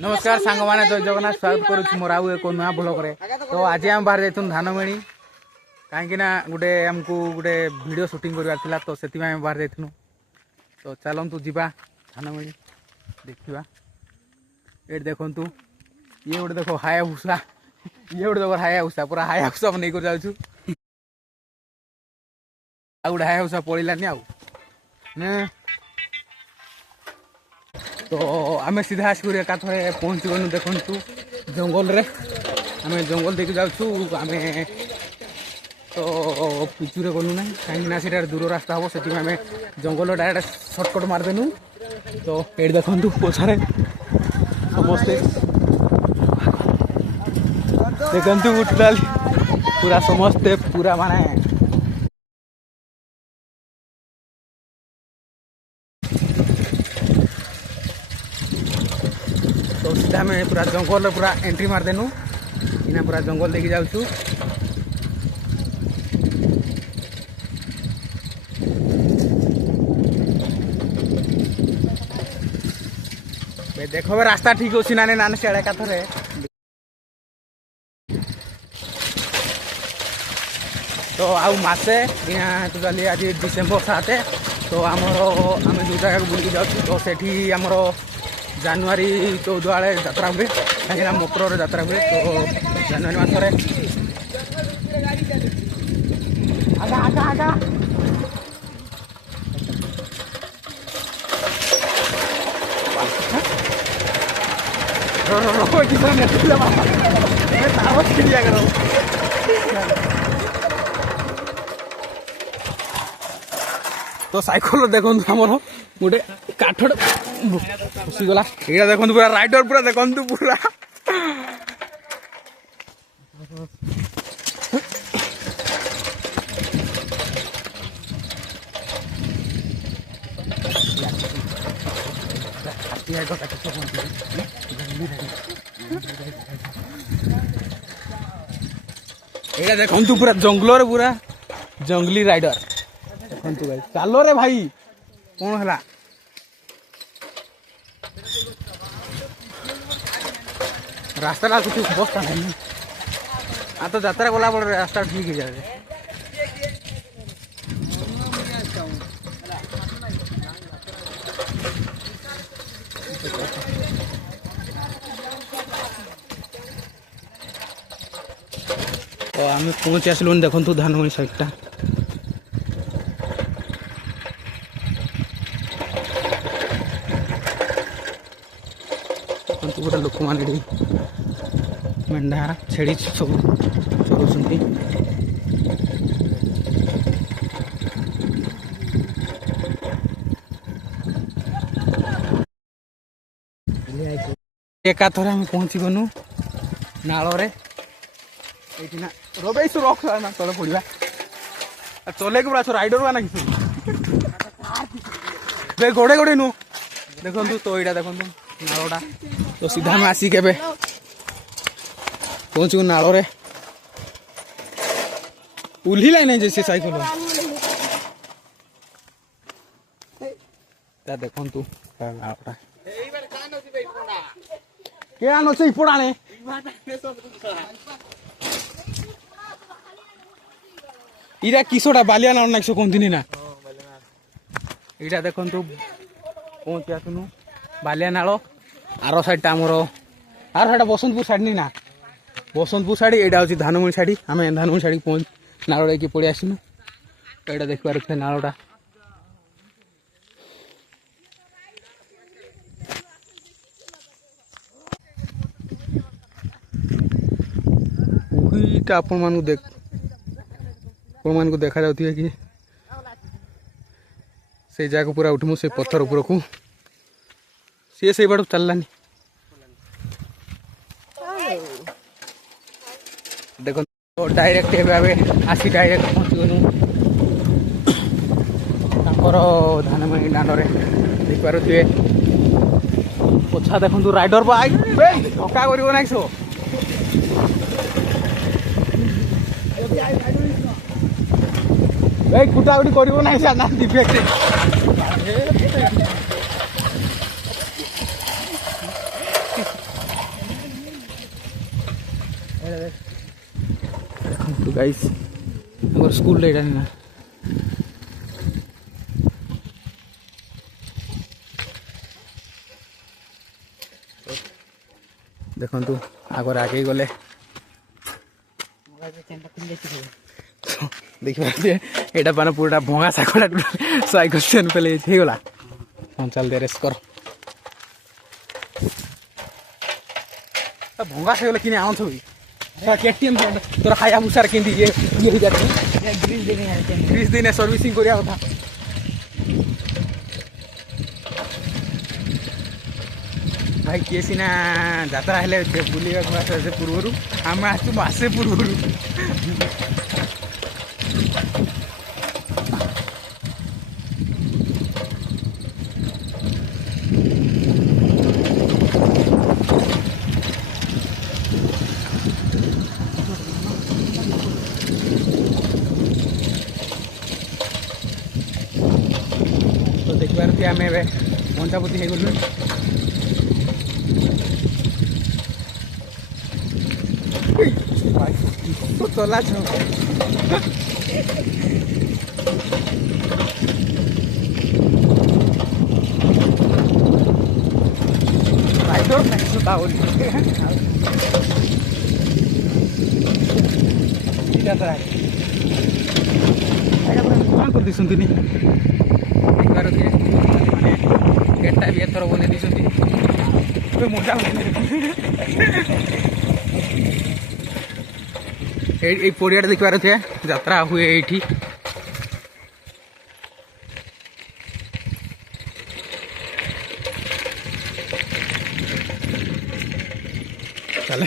नमस्कार सांग मैंने जय जगन्नाथ स्वागत करुँ मोर आउ एक नुआ ब्लॉग रे। तो आज आम बाहर जाइथुन धान मिणी कहीं गोटे आमको गोटे वीडियो शूटिंग करार तो से बाहर जाइथुनु। तो चलतु जीवा धान मिणी देखा ये देखु ये गोटे देख हाया भूसा ये गोटे देख हाया भूसा पूरा हाया भूसा नहीं कर जाऊँ गोटे हाया भूसा पड़ानी आउ तो आम सीधा आसिक एकाथरे पहुँच गलु देखु जंगल रे आम जंगल देखी जाऊँ आम तो पिचुरे गलु ना कहीं दूर रास्ता हम से आम जंगल डायरेक्ट सर्टकट मारदेनु। तो ये देखु पछारे समस्ते देखु टोटाल पूरा समस्ते पूरा माने तो सीधा में पूरा जंगल पूरा एंट्री मारदेनु इना पूरा जंगल देखी जाऊँ। देखो रास्ता ठीक अच्छी ना नाने सियाड़े एकाथरे तो आउ मासे टोटाली आज डिसेम्बर 7 तो आमर आम जो जगह बुलिक जाऊँ तो सेठी आमर जानुरी 14 आड़े यात्रा हुए कहीं मकर यात्रा हुए। तो जानुरी मसरे आगा आगा आगा तो साइकल देखो आमर गोटे काठ फसीगला ये देखो पूरा राइडर पूरा देखु पूरा ये देखु पूरा जंगल पूरा जंगली राइडर देखु भाई चलो रे भाई कौन है रास्ता कुछ अवस्था नहीं आ तो यात्रा गला बड़े रास्ता ठीक है जाए। तो आम पहुँची आसलु देखु धानमणी साइडटा पूरा लोक मैंने मेढ़ा छेड़ी सब चलुंट एकाथरे आम पहुँची गनु नाल ना रबे रख ना तले पड़ा चले पूरा राइडर बना कि गोड़े गोड़े नु देखु तो यहाँ देखु नालटा तो सीधा में आसिक पहुँचू नाल उल्हिला नहीं जैसे साइकिल देखु नालटा के आनो से पड़ाने इरा किसोटा बालिया नाल नाक्सो कहती ना यहाँ देखु पहुँची आसनु बालिया नाल आर साइड आमर आर साइड बसंतपुर साइड नहीं ना बसंतपुर साइड यहाँ हूँ धानमणी साइड आम धानमणी साइड पहुँच नाल कि पड़े आसनु यहाँ देख पारे नालटा आपण को देखा जाती है कि से जगह पूरा उठमु से पत्थर ऊपर को सी से बाड़ चललानी देखो तो डायरेक्ट आसी डायरेक्ट पहुँची गलु धानमणी दान देख पारे पछा देखु राइडर धक्का कर नाई सो कुटाकुटी कर ना जाना डिफेक्ट गाइस अगर स्कूल रे ना देखु आगर आगे गले देखिए एटा पाना पूरा भंगा साकड़ा साइकिल स्टैंड पे ले गला हम चल दे रेस कर भंगा से गले किने आउं थई केटीएम तोर हाया मुसार किंदी ये हो जाती ग्रीस दिन सर्विसिंग करिया कथा भाई किए सीना यात्रा हेले बुलिया से पूर्व आम आसू मसे पूर्व तो देखिबार कि आम घंटापति हो गलु तो चला कौन कर दिसुंती देखबार गेटा भी एथर बने दिसुंती मजा ये पड़िया देखबार थे यात्रा हुए ये चले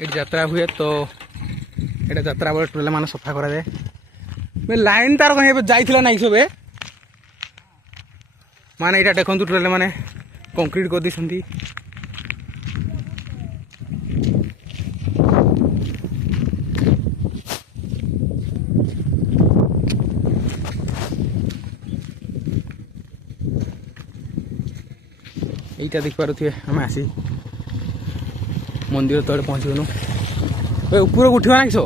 ये यात्रा हुए तो ये यात्रा बेले टोले मान सफा करा जाए लाइन तार कहीं जाइला ना सब माने यहाँ देखु टोले माने कंक्रीट कर दी यहीटा देख पारे आम आसी मंदिर तले पहुँचगलु ऊपर उठवा ना किस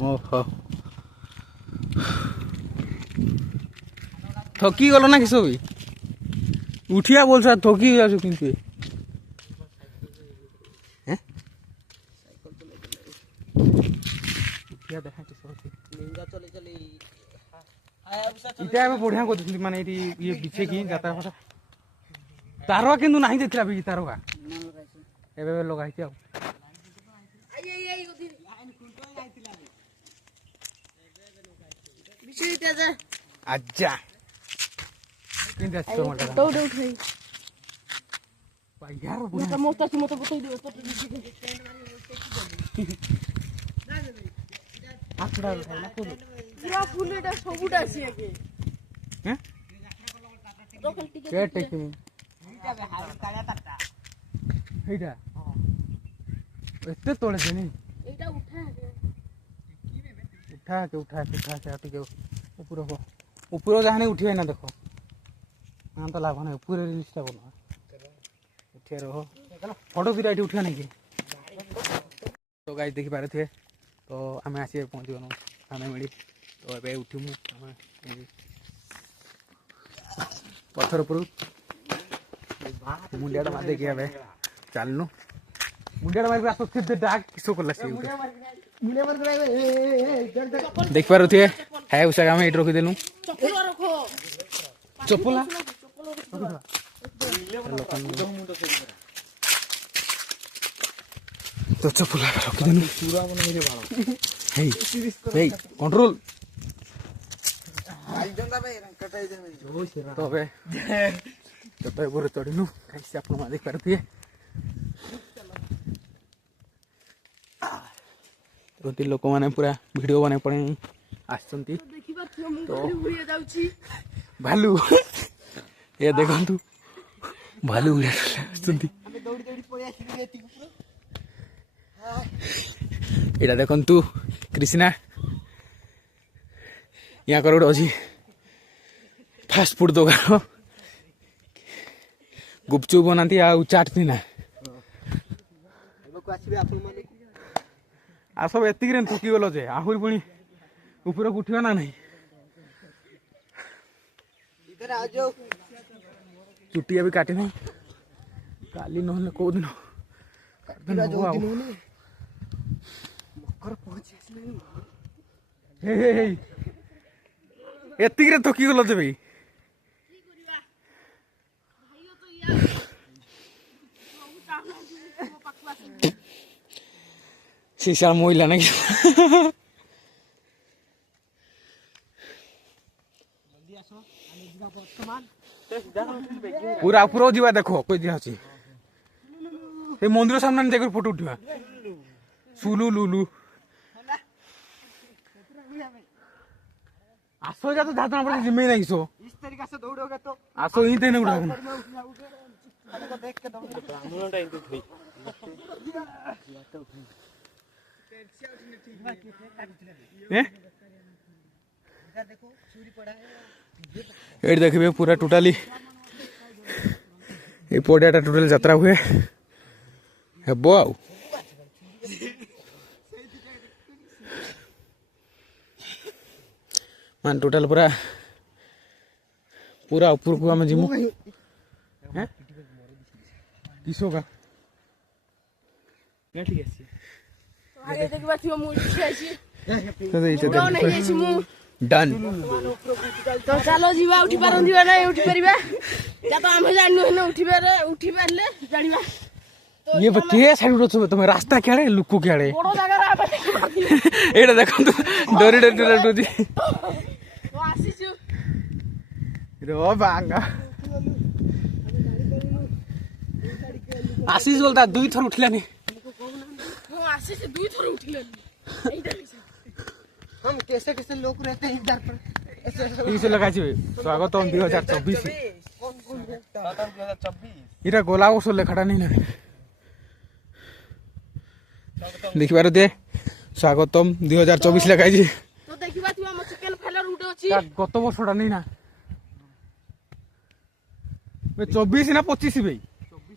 ओहो थकी गल ना किस भी उठिया बोल सर थकी जा कि इटा बढ़िया कर माने ये बिछे कि जाता फाटा तारवा किंतु नहीं देथिला भी तारवा एबे लगाइते आ अच्छा किंतु अच्छा मटा तो उठाई भाई यार मत मत बतई दे आखड़ा उठाई ना पूरा फुल एटा सबुटा आसी आके हैं लोकल टिके के टिके इटा बे हाल काळ्या ताटा हेटा एते तोळे देनी एटा उठा के आटी के ऊपर जहां नहीं उठिए ना देखो हां तो लाभ ना ऊपर रिलीज बना उठे रहो फोटो भी राइट उठा नहीं के तो गाइस देखि पारे थे तो आमे आसी पहुंच गनो आमे मिली तो ए उठिमु आमे पत्थर पर मुंडियाटा मार देखिए अबे चलनु मुंडियाटा मार आसो सिद्धे डाक किसो करला से मुंडिया मार करावे देख पारो थे है उस जगह में इट रोक देलु चप्पल रखो चप्पल तो चप्पल रख देलु पूरा बन मेरे बाल हे कंट्रोल तो बे तो पूरे चढ़नु कैसे आप देख पारे तो लोक मैंने पूरा वीडियो बना पड़े आसचंती तो भालू ये देखु भालू आसचंती एटा देखु कृष्णा यहाँ कर अच्छी फास्ट फूड दुकान गुपचुप बनाती आ चाट ना आ सब एतिक थकी गल जे आहरी पुणी ऊपर उठिबा ना नहीं चुटी अभी काटे नहीं काली नहले को दिन एतिक थकी गल जे भाई शीशा मोइला ना पूरा पूरा जीवा देखो कोई दिया अछि ए मंदिर सामने जाकर फोटो उठिबा सुलु लुलु आसो जा तो धातना पर जिम्मे नहीं सो इस तरीके से दौड़ोगे तो आसो ही देने उड़ा देख के दौड़ ब्राह्मण टाइम तो थई देखो चूड़ी पड़ा है एड देखबे पूरा टोटली ए पड़ियाटा टोटल यात्रा हुए हेबो आउ मान टोटल पूरा पूरा ऊपर को हम जिमु हैं किसो का क्या ठीक है आगे देखबा थियो मु उठी आसी तो इते नहीं आसी मु डन तो चलो जीवा उठी पारन जीवा नहीं उठी परिबा या तो हम जानिनो न उठी पारले जानिबा ये बच्चे साइड रो तुम रास्ता केड़े लुकु केड़े बड़ो जगह रा एडा देखो तो डरी डरी तो आसीछु रो बांगा आशीष बोलता दुई थर उठलानी वो आसीछु दुई थर उठिलनी हम कैसे कैसे लोग रहते हैं इधर पर इसे लगा छी स्वागतम 2024 कौन रहता 2024 इरा गोला ओसो लेखाटा नहीं ना देखिबार दे स्वागतम 2024 लगा छी तो देखिबा तू हम चिकन फेलर उडे अछि गत वर्षटा नहीं ना बे 24 ना 25 बे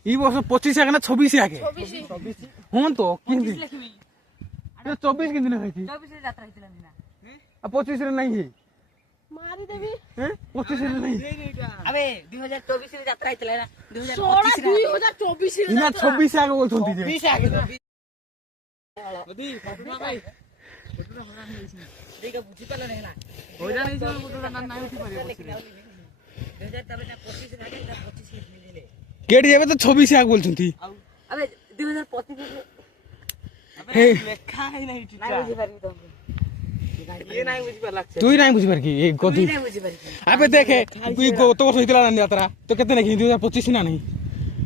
ई वर्ष 25 आके ना 26 आके 26 हूं तो किंदी 24 किंदी ना खाई 24 रे यात्रा हितला ना आ 25 रे नहीं है मारी देवी हैं 25 रे नहीं अबे 2024 रे यात्रा हितला ना 2024 रे इना 26 आके बोलथोंती जे 20 आगे नदी पटना भाई पटना हमरा नहीं छै देखा बुझी पाला नहीं ना हो जा नहीं जो पटना ना नहीं उठी पारे 2025 रे आगे 25 मिले केडी जेबे तो 26 आके बोलथोंती अबे 2025 हे लेखा है नहीं बुझी पारी तो ये नहीं बुझी पाला तू ही नहीं बुझी पार की ए गति नहीं बुझी पारी अबे देखे तू को तो हितला ना यात्रा तो कितने नहीं 2025 ना नहीं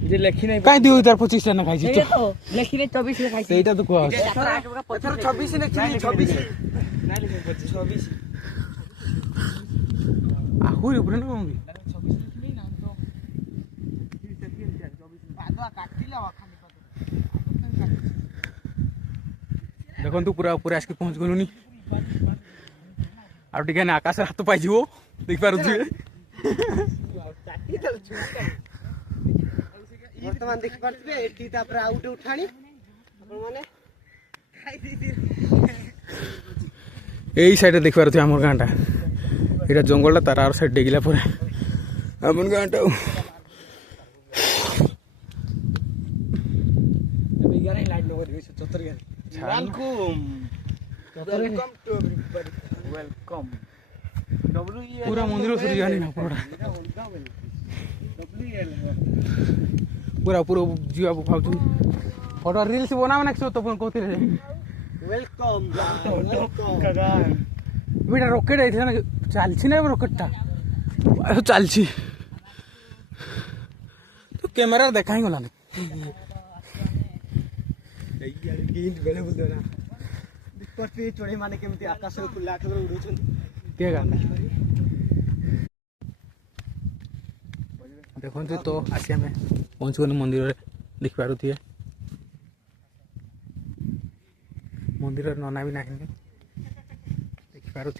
जे लेखी नहीं काई 2025 ना खाई छी ये तो लेखी नहीं 24 रे खाई सेटा तो को यात्रा 26 लेखी नहीं 26 नहीं लिखे 26 आहुरी ऊपर ना होंगी 26 लेखी नहीं ना तो 24 आदवा काटिला खाली देखो तू पूरा ऊपर आके पहुंच गलुनी आ टिके ना आकाश हाथ पाई जीवो देख पारु छी वर्तमान देखि पारथिबे एटी तापर आउट उठाणी अपन माने खाई दी एई साइड देख पारथि हमर गांटा एटा जंगलटा तार आर साइड डेगिला पूरा अपन गांटा अबे 11 line number 274 welcome to everybody welcome पूरा मंदिर सरी जानी ना पूरा पूरा पूरा जीवा खाऊ फोटो रील्स बना ना तो कहते वेलकम वेलकम बेटा रॉकेट आइथिला ना चलछि ना रॉकेटटा चलछि तो कैमरा देखाई गला ना बेले बुझो ना दिक्कत चोरी माने केमती आकाश रे खुला आकाश रे उडुछन के गाना देखो तो आसी आम पहुँच गलु मंदिर देख पारे मंदिर नना भी ना देख पारे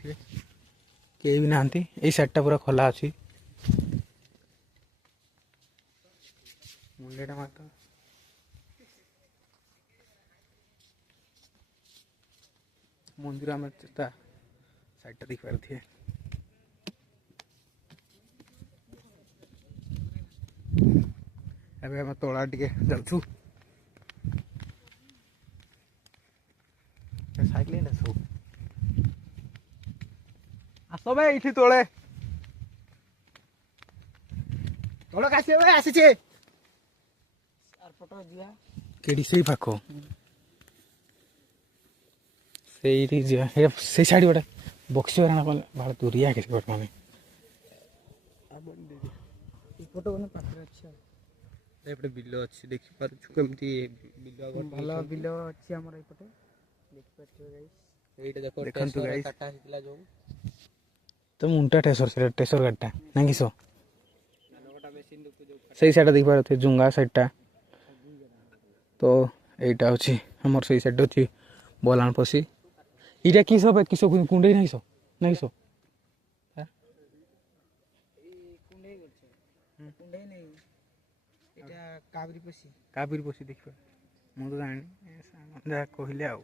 कई भी नहांती यही साइडटा पूरा खोला अच्छी मुंडेटा मात्र मंदिर आम चेष्टा साइडटा देख पारे ଏବେ ଆମେ ତଳା ଟିକେ ଯାଉଛୁ ସାଇକେଲ ସବୁ ଆସ ବେ ଏଇଠି ତଳେ ତଳ କାଶି ଭାଇ ଆସିଛେ କେଡି ସେଇ ପାଖ ସେଇଠି ଯିବା ସେଇ ସାଇଡ୍ ଗୋଟେ ବକ୍ସି ବାରଣ କଲେ ଭାಳ ଦୂରିଆ କିଛି ଗୋଟେ ମାନେ ଫଟୋ ମାନେ ପାଖରେ ଅଛି ଏପଟେ ବିଲ ଅଛି ଦେଖିପାରୁଛୁ କେମିତି ବିଲ ଭଲ ବିଲ ଅଛି ଆମର ଏପଟେ ଦେଖିପାରୁଛୁ ଗାଇସ୍ ଏଇଟା ଦେଖ ଦେଖନ୍ତୁ ଗାଇସ୍ କାଟା ହେଇଥିଲା ଯୋଉ ତ ମୁଣ୍ଟା ଟେସର ଗାଡିଟା ନାଇଁ କିସ ସେଇ ସାଇଡ୍ ଦେଖିପାରୁଥିବେ ଜୁଙ୍ଗା ସାଇଡ୍ଟା ତ এইটা ଅଛି ଆମର ସେଇ ସାଇଡ୍ ଅଛି ବଲାଣ ପଶି ଏଇଟା କିସ କିସ କୁଣ୍ଡେଇ ନାଇଁ କିସ ନାଇଁ କିସ କାବେରୀ ପଶି ଦେଖିବା ମୁଁ ତ ଜାଣିନି ଯାହା କହିଲେ ଆଉ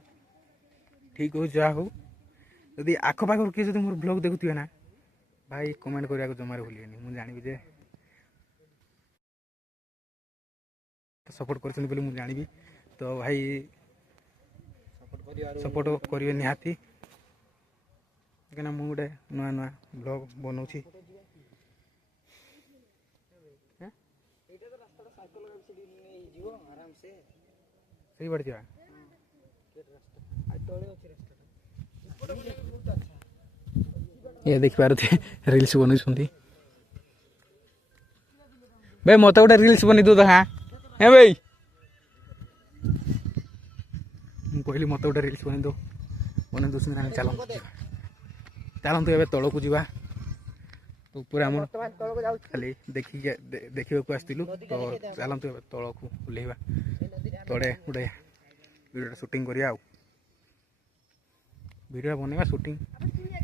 ଠିକ୍ ହଉ ଯାହା ହଉ ଯଦି ଆଖପାଖରୁ କିଏ ଯଦି ମୋର ବ୍ଲଗ୍ ଦେଖୁଥିବେ ନା ଭାଇ କମେଣ୍ଟ କରିବାକୁ ଜମାରେ ଭୁଲିବେନି ମୁଁ ଜାଣିବି ଯେ ସପୋର୍ଟ କରିଛନ୍ତି ବୋଲି ମୁଁ ଜାଣିବି ତ ଭାଇ ସପୋର୍ଟ କରିବେ ନିହାତି କାହିଁକିନା ମୁଁ ଗୋଟେ ନୂଆ ନୂଆ ବ୍ଲଗ୍ ବନଉଛି ସେଇ ବାଟେ ଯିବା ଏ ଦେଖିପାରୁଥିବେ ରିଲ୍ସ ବନଉଛନ୍ତି ଭାଇ ମତେ ଗୋଟେ ରିଲ୍ସ ବନେଇ ଦଉ ତ ହଁ ଭାଇ ମୁଁ କହିଲି ମତେ ଗୋଟେ ରିଲ୍ସ ବନେଇ ଦଉଛନ୍ତି ଆମେ ଚାଲନ୍ତୁ ଏବେ ତଳକୁ ଯିବା ତ ଉପରେ ଆମର ଖାଲି ଦେଖିବାକୁ ଆସିଥିଲୁ ତ ଚାଲନ୍ତୁ ଏବେ ତଳକୁ ଓହ୍ଲେଇବା ତଳେ ଗୋଟେ ଭିଡ଼ିଓଟା ସୁଟିଂ କରିବା ଆଉ ଭିଡ଼ିଓ ବନେଇବା ସୁଟିଂ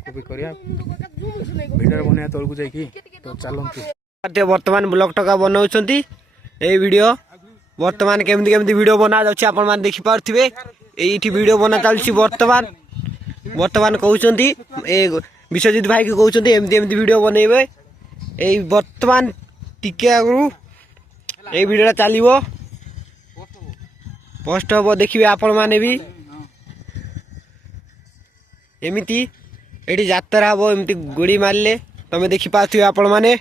କପି କରିବା ଭିଡ଼ିଓ ବନେଇବା ତଳକୁ ଯାଇକି ତ ଚାଲନ୍ତୁ ବର୍ତ୍ତମାନ ବ୍ଲଗ ଟକା ବନାଉଛନ୍ତି ଏଇ ଭିଡ଼ିଓ ବର୍ତ୍ତମାନ କେମିତି କେମିତି ଭିଡ଼ିଓ ବନା ଯାଉଛି ଆପଣ ମାନେ ଦେଖିପାରୁଥିବେ ଏଇଠି ଭିଡ଼ିଓ ବନା ଚାଲିଛି ବର୍ତ୍ତମାନ କହୁଛନ୍ତି ଏ ବିଶ୍ୱଜିତ ଭାଇ କି କହୁଛନ୍ତି ଏମିତି ଏମିତି ଭିଡ଼ିଓ ବନେଇବେ ଏଇ ବର୍ତ୍ତମାନ ଟିକେ ଆଗରୁ ଏଇ ଭିଡ଼ିଓଟା ଚାଲିବ ପୋଷ୍ଟ ହବ ଦେଖିବେ ଆପଣ ମାନେ ବି ଏମିତି ଏଠି ଯାତ୍ରା ହବ ଏମିତି ଗୁଡ଼ି ମାରିଲେ ତମେ ଦେଖିପାରୁଥିବେ ଆପଣ ମାନେ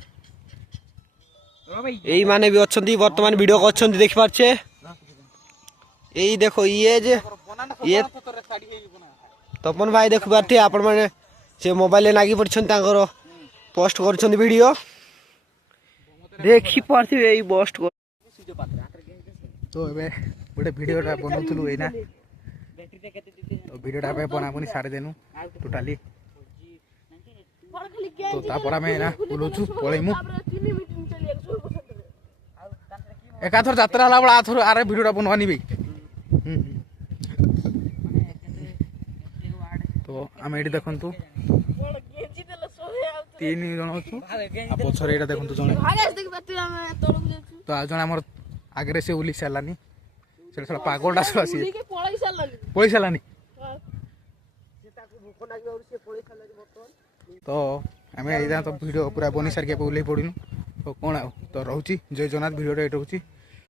ଏଇ ମାନେ ବି ଅଛନ୍ତି ବର୍ତ୍ତମାନ ଭିଡ଼ିଓ କରୁଛନ୍ତି ଦେଖିପାରୁଛେ ଏଇ ଦେଖ ଇଏ ତପନ ଭାଇ ଦେଖିପାରୁଥିବେ ଆପଣ ମାନେ ସେ ମୋବାଇଲରେ ଲାଗି ପଡ଼ିଛନ୍ତି ତାଙ୍କର ପୋଷ୍ଟ କରୁଛନ୍ତି ଭିଡ଼ିଓ ଦେଖିପାରୁଥିବେ ଏଇ ପୋଷ୍ଟ ତ ଏବେ ଗୋଟେ ଭିଡ଼ିଓଟା ବନାଉଥିଲୁ ଏଇନା ତ ଭିଡ଼ିଓଟା ଏବେ ବନାବନି ସାରିଦେନୁ ଟୋଟାଲି ତ ତାପରେ ଆମେ ଏଇନା ବୁଲୁଛୁ ପଳେଇମୁ ଏକାଥର ଯାତ୍ରା ହେଲା ବେଳେ ଆଥର ଆରେ ଭିଡ଼ିଓଟା ବନବାନି ଭାଇ ତ ଆମେ ଏଇଠି ଦେଖନ୍ତୁ 3 ଜଣ ଅଛୁ ଆଉ ପଛରେ ଏଇଟା ଦେଖନ୍ତୁ ଜଣେ ତ ଆଉ ଜଣେ ଆମର ଆଗରେ ସେ ଓହ୍ଲି ସାରିଲାନି ସେଟା ସେଟା ପାଗଳଟା ସବୁ ଆସି ପଳେଇ ସାରିଲାନି ତ ଆମେ ଏଇଟା ତ ଭିଡ଼ିଓ ପୁରା ବନି ସାରିକି ଏବେ ଓହ୍ଲେଇ ପଡ଼ିନୁ ତ କ'ଣ ଆଉ ତ ରହୁଛି ଜୟ ଜଗନ୍ନାଥ ଭିଡ଼ିଓଟା ଏଇଟା ରହୁଛି।